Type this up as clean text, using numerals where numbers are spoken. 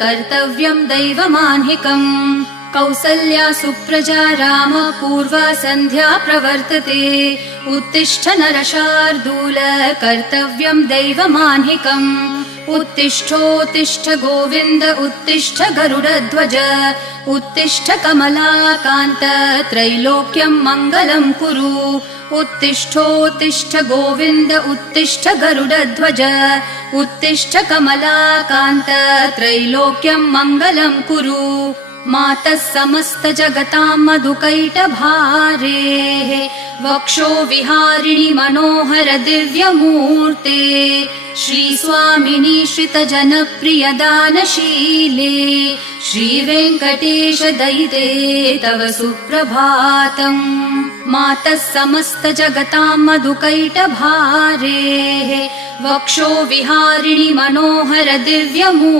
कर्तव्यं दैवमान्हिकम् कौसल्या सुप्रजा राम पूर्वा सन्ध्या प्रवर्तते उत्तिष्ठ नरशार्दूल कर्तव्यं दैवमान्हिकम् उत्तिष्ठोत्तिष्ठ गोविन्द उत्तिष्ठ गरुडध्वज उत्तिष्ठ कमलाकान्त त्रैलोक्यं मङ्गलं कुरु उत्तिष्ठोत्तिष्ठ गोविन्द उत्तिष्ठ गरुडध्वज उत्तिष्ठ कमलाकान्त त्रैलोक्यं मङ्गलं कुरु मातः समस्त जगतां मधुकैटभारेः वक्षो विहारिणि मनोहर दिव्यमूर्ते श्रीस्वामिनि श्रितजनप्रिय दानशीले श्रीवेङ्कटेश दयिते तव सुप्रभातम् मातः समस्त जगतां मधुकैटभारेः वक्षो विहारिणि मनोहर दिव्यमूर्ते